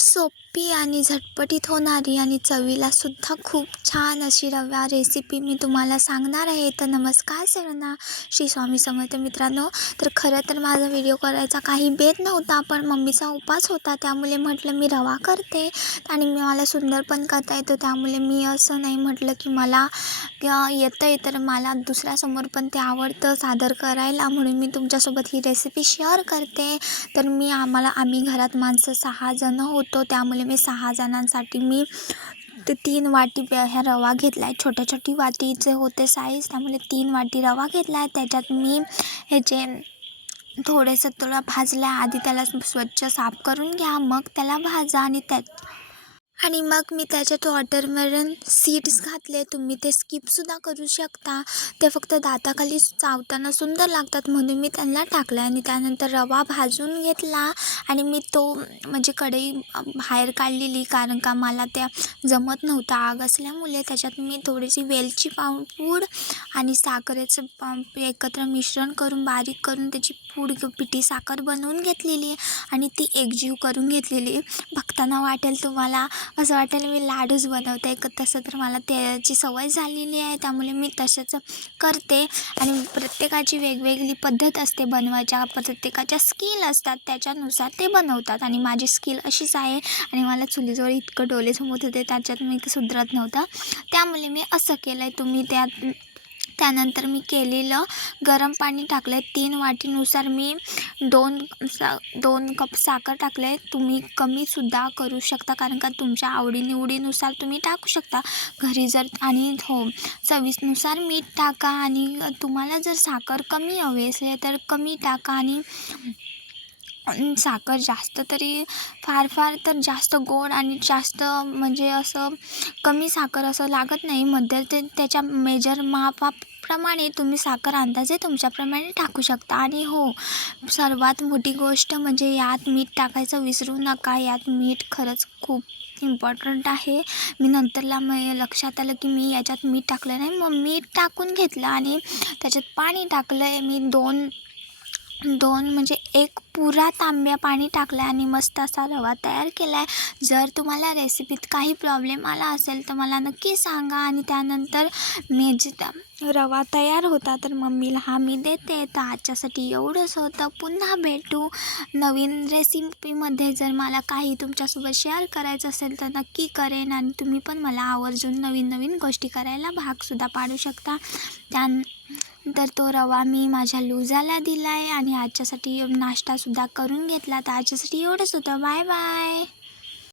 सोपी आणि झटपटीत होणारी आणि चवीला सुद्धा खूप छान अशी रवा रेसिपी मी तुम्हाला सांगणार आहे. तर नमस्कार सर्वांना, श्री स्वामी समर्थ मित्रांनो. तर खरं तर माझा व्हिडिओ करायचा काही बेत नव्हता, पण मम्मीचा उपवास होता, त्यामुळे म्हटलं मी रवा करते आणि मला सुंदर पण करता येतो. त्यामुळे मी असं नाही म्हटलं की मला येतं आहे, तर मला दुसऱ्यासमोर पण ते आवडतं सादर करायला, म्हणून मी तुमच्यासोबत ही रेसिपी शेअर करते. तर आम्ही घरात माणसं 6 जण होतो, त्यामुळे मी 6 जणांसाठी मी 3 वाटी ह्या रवा घेतला आहे. छोटी वाटीचे होते साईज, त्यामुळे 3 वाटी रवा घेतला आहे. त्याच्यात मी ह्याचे थोडा भाजला. आधी त्याला स्वच्छ साफ करून घ्या, मग त्याला भाजा आणि मग मी त्याच्यात वॉटरमेलन सीड्स घातले. तुम्ही ते स्किपसुद्धा करू शकता. ते फक्त दाताखाली चावताना सुंदर लागतात, म्हणून मी त्यांना टाकलं. आणि त्यानंतर रवा भाजून घेतला आणि मी तो म्हणजे कढई बाहेर काढलेली, कारण का मला त्या जमत नव्हतं आग असल्यामुळे. त्याच्यात मी थोडीशी वेलची पूड आणि साखरेचं एकत्र मिश्रण करून बारीक करून त्याची पिठी साखर बनवून घेतलेली आणि ती एकजीव करून घेतलेली. बघताना वाटेल तुम्हाला असं वाटेल मी लाडूच बनवते, तसं तर मला त्याची सवय झालेली आहे, त्यामुळे मी तसंच करते. आणि प्रत्येकाची वेगवेगळी पद्धत असते बनवायच्या, प्रत्येकाच्या स्किल असतात, त्याच्यानुसार ते बनवतात. आणि माझी स्किल अशीच आहे आणि मला चुलीजवळ इतकं डोळे समोर होते, त्याच्यात मी सुधरत नव्हतं, त्यामुळे मी असं केलं आहे. त्यानंतर मी केलेलं गरम पाणी टाकलं आहे. 3 वाटीनुसार मी 2 कप साखर टाकलं आहे. तुम्ही कमीसुद्धा करू शकता, कारण का तुमच्या आवडीनिवडीनुसार तुम्ही टाकू शकता घरी जर. आणि चवीनुसार मीठ टाका. आणि तुम्हाला जर साखर कमी हवी असेल तर कमी टाका. आणि साखर जास्त तरी फार तर जास्त गोड आणि जास्त म्हणजे असं कमी साखर असं लागत नाही. त्याच्या मापाप्रमाणे तुम्ही साखर अंदाजे तुमच्याप्रमाणे टाकू शकता. आणि हो, सर्वात मोठी गोष्ट म्हणजे यात मीठ टाकायचं विसरू नका. यात मीठ खरंच खूप इम्पॉर्टंट आहे. मी नंतरला लक्षात आलं की मी याच्यात मीठ टाकलं नाही, मग मीठ टाकून घेतलं आणि त्याच्यात पाणी टाकलं आहे. मी दोन म्हणजे 1 पुरा तांब्या पाणी टाकलं आणि मस्त असा रवा तयार केला आहे. जर तुम्हाला रेसिपीत काही प्रॉब्लेम आला असेल तर मला नक्की सांगा. आणि त्यानंतर मी रवा तयार होता तर मम्मीला मी देते. तर आजच्यासाठी एवढंच होतं. पुन्हा भेटू नवीन रेसिपीमध्ये. जर मला काही तुमच्यासोबत शेअर करायचं असेल तर नक्की करेन, आणि तुम्ही पण मला आवर्जून नवीन गोष्टी करायला भागसुद्धा पाडू शकता. तर तो रवा मी माझ्या लुजाला दिला आहे आणि आजच्यासाठी नाश्तासुद्धा करून घेतला. तर आजच्यासाठी एवढंच होतं. Bye bye.